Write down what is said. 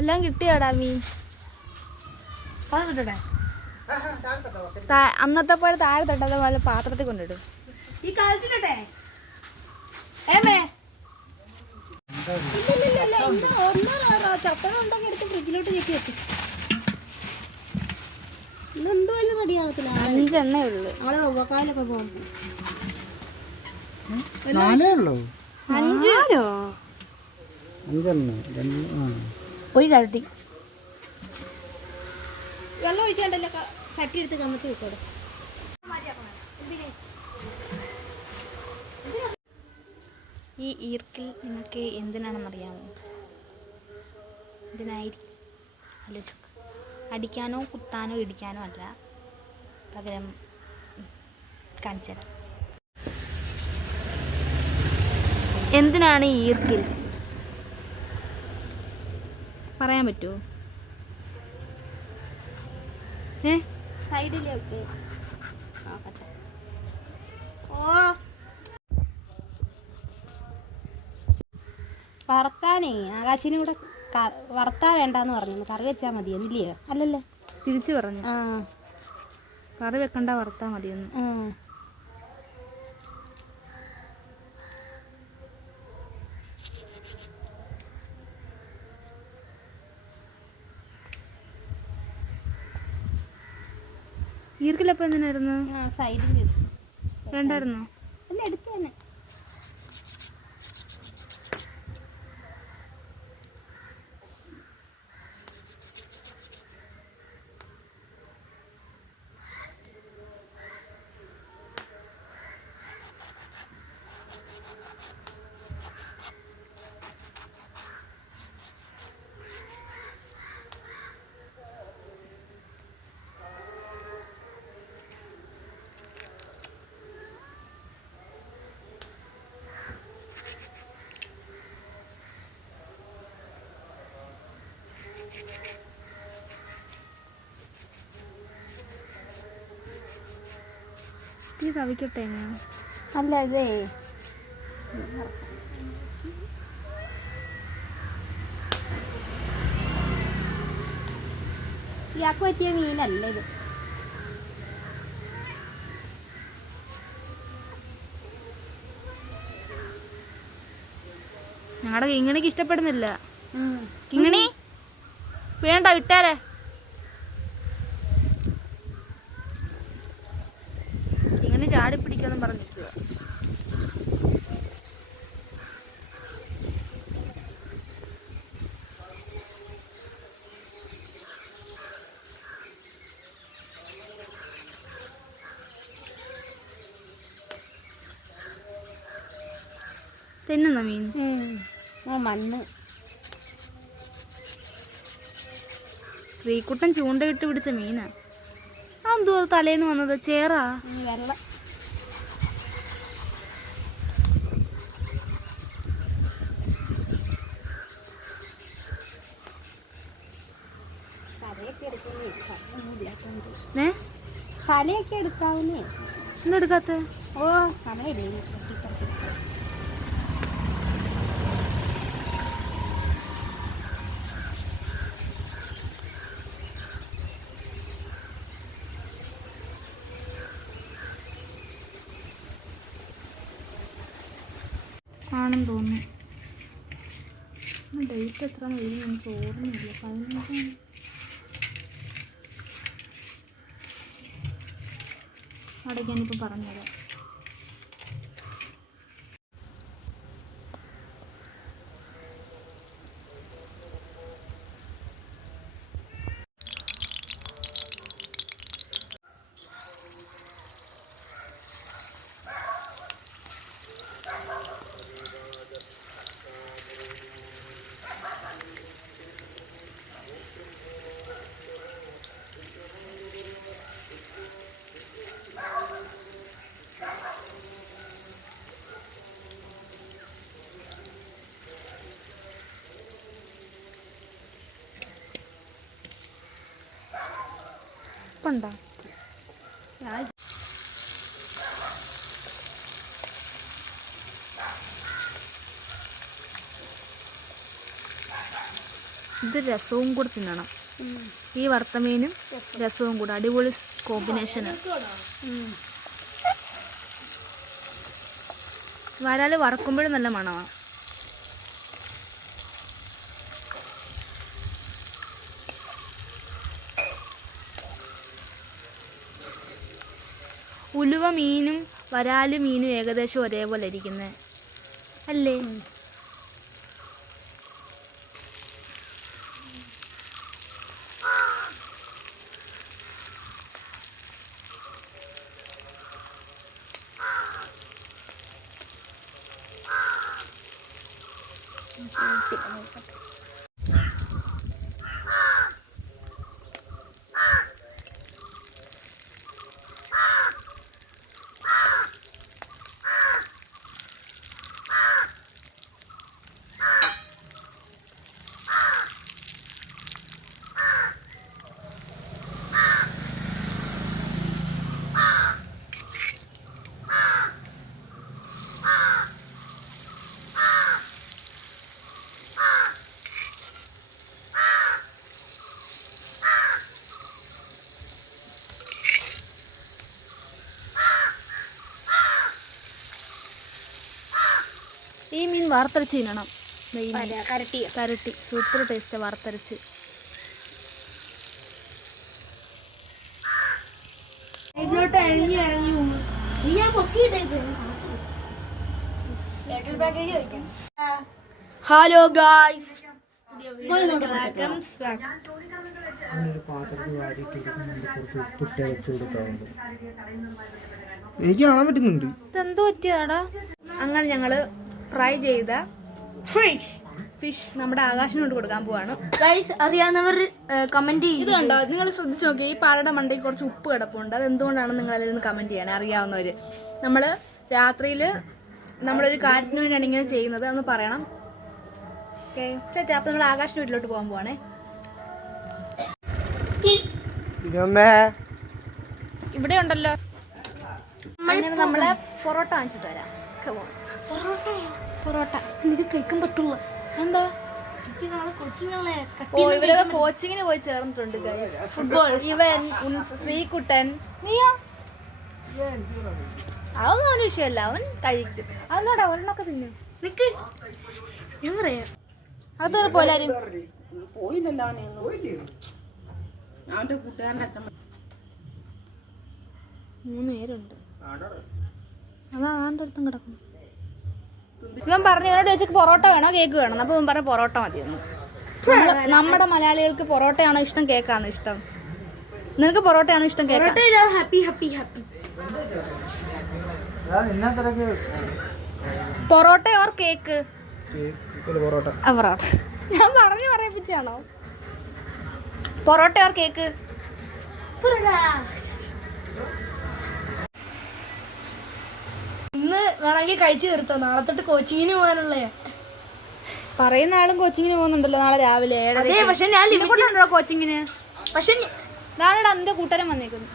എല്ലാം കിട്ടിയാടാ മീൻ. അന്നത്തെ പോലെ താഴെ തട്ടാതെ പോലെ പാത്രത്തിൽ കൊണ്ടിടും. ഈ കാലത്തിലട്ടെ ചക്കതുണ്ടെങ്കിൽ എടുത്ത് ഫ്രിഡ്ജിലോട്ട് നീക്കി വെക്കും. ഇന്നെന്തുവല്ല റെഡിയാകത്തില്ല. 5 എണ്ണേ ഉള്ളു. നമ്മള് ഒവ്വക്കാലൊക്കെ പോകും. 4 ഉള്ളൂ. 5 ഒരു കരട്ടി വെള്ളം ഒഴിച്ചാണ്ടല്ലോ ചട്ടി എടുത്ത് കമ്മത്തി വെക്കോടെ. ഈ ഈർക്കിൽ നിങ്ങൾക്ക് എന്തിനാണെന്നറിയാമോ? ഇതിനായിരിക്കും. ആലോചിച്ചു. അടിക്കാനോ കുത്താനോ ഇടിക്കാനോ അല്ല, പകരം കാണിച്ചു തരാം. എന്തിനാണ് ഈ ഈർക്കിൽ? പറയാൻ പറ്റുമോ? സൈഡിലേക്ക് വറുത്താനേ ആകാശിനും കൂടെ വറുത്താ വേണ്ടാന്ന് പറഞ്ഞു. കറി വെച്ചാൽ മതി എന്നില്ലയോ? അല്ലല്ലേ, തിരിച്ചു പറഞ്ഞു. കറി വെക്കണ്ട, വറുത്താൽ മതിയെന്ന്. ഈർക്കിലപ്പം എന്തിനായിരുന്നു? സൈഡിൽ വേണ്ടായിരുന്നോ? അല്ല, എടുത്തു തന്നെ. തീ തവിക്കട്ടെ ഞാൻ. അല്ല, ഇതേ ഇയാൾക്ക് പറ്റിയ മീനല്ല ഇത്. ഞങ്ങളുടെ കിങ്ങിണിക്ക് ഇഷ്ടപ്പെടുന്നില്ല. കിങ്ങിണി വേണ്ട, വിട്ടാലേ. കിങ്ങിണി ചാടി പിടിക്കുമെന്നും പറഞ്ഞിരിക്കുക. തിന്നുന്ന മീൻ മണ്ണ്. ശ്രീകുട്ടൻ ചൂണ്ടയിട്ട് പിടിച്ച മീനാ. അതെന്തോ തലേന്ന് വന്നത്? ചേറാ? വെള്ളം. തലയൊക്കെ എടുക്കാവുന്നേ. എന്തെടുക്കാത്ത? ഓ, തലയില്ലേ. ആണെന്ന് തോന്നുന്നു. ഡേറ്റ് എത്ര വരും എനിക്ക് ഓർമ്മയില്ല. 15 അടയ്ക്കാനിപ്പോൾ പറഞ്ഞത്. ഉപ്പുണ്ടോ? ഇത് രസവും കൂടെ തിന്നണം. ഈ വറുത്ത മീനും രസവും കൂടെ അടിപൊളി കോമ്പിനേഷനാണ്. വരാല് വറക്കുമ്പോഴും നല്ല മണമാണ്. ഉലുവ മീനും വരാല് മീനും ഏകദേശം ഒരേപോലെ ഇരിക്കുന്നത് അല്ലേ? ഈ മീൻ വറുത്തരച്ച് തിന്നണം. കരട്ടി സൂപ്പർ ടേസ്റ്റ് വറുത്തരച്ച്. ഹലോ ഗായ്സ്, എനിക്ക് കാണാൻ പറ്റുന്നുണ്ട്. ഇതെന്തോ പറ്റിയതാടാ? അങ്ങനെ ഞങ്ങള് ഫ്രൈ ചെയ്ത ഫിഷ് നമ്മുടെ ആകാശിനോട് കൊടുക്കാൻ പോവാണ്. ഗായ്സ്, അറിയാവുന്നവർ കമന്റ് ഇത് കണ്ടോ? നിങ്ങൾ ശ്രദ്ധിച്ചു നോക്കി, ഈ പാലയുടെ മണ്ടയിൽ കുറച്ച് ഉപ്പ് കിടപ്പുണ്ട്. അത് എന്തുകൊണ്ടാണെന്ന് നിങ്ങൾ അതിൽ നിന്ന് കമന്റ് ചെയ്യണേ, അറിയാവുന്നവര്. നമ്മൾ രാത്രിയിൽ നമ്മളൊരു കാര്യത്തിന് വേണ്ടിയാണ് ഇങ്ങനെ ചെയ്യുന്നത്, അതൊന്ന് പറയണം. ഓക്കെ, അപ്പോൾ നമ്മൾ ആകാശിന്റെ വീട്ടിലോട്ട് പോകാൻ പോവാണേ. ഇവിടെ ഉണ്ടല്ലോ, അങ്ങനെ നമ്മളെ പൊറോട്ട വാങ്ങിച്ചിട്ട് വരാം. പൊറോട്ട എനിക്ക് കഴിക്കാൻ പറ്റുള്ളൂ. എന്താ? ഇവരൊക്കെ കോച്ചിങ്ങിന് പോയി ചേർന്നിട്ടുണ്ട്. ഫുട്ബോൾ ഇവൻ ശ്രീകുട്ടൻ, നീയോ? അതൊന്നും അവന് വിഷയമല്ല, അവൻ കഴിക്കും. അവനോടാ ഒരെണ്ണൊക്കെ തിന്നു നിക്ക്. ഞാൻ പറയാം അത് പോലെ പോയില്ലല്ലോ. അവന്റെ കൂട്ടുകാരൻ്റെ അച്ഛൻ 3 പേരുണ്ട്. അതാ ആൻ്റെ അടുത്തും കിടക്കുന്നു. ഇവൻ പറഞ്ഞു ഇവനോട് ചോദിച്ചു പൊറോട്ട വേണോ കേക്ക് വേണം. അപ്പോൾ ഇവൻ പറഞ്ഞ പൊറോട്ട മതിയെന്ന്. നമ്മുടെ മലയാളികൾക്ക് പൊറോട്ടയാണോ ഇഷ്ടം കേക്കാണോ ഇഷ്ടം? നിനക്ക് പൊറോട്ടയാണോ ഇഷ്ടം cake? Parotta or cake? Parotta. ഞാൻ പറഞ്ഞു പറയിപ്പിച്ചാണോ? Parotta or cake? ഇന്ന് വേണമെങ്കിൽ കഴിച്ചു തീർത്തോ, നാളെ തൊട്ട് കോച്ചിങ്ങിന് പോകാനുള്ള. പറയുന്ന ആളും കോച്ചിങ്ങിന് പോകുന്നുണ്ടല്ലോ നാളെ രാവിലെ 7:30. പക്ഷെ ഞാൻ കോച്ചിങ്ങിന്. പക്ഷെ നാളെ എന്റെ കൂട്ടുകാരൻ വന്നേക്കുന്നു.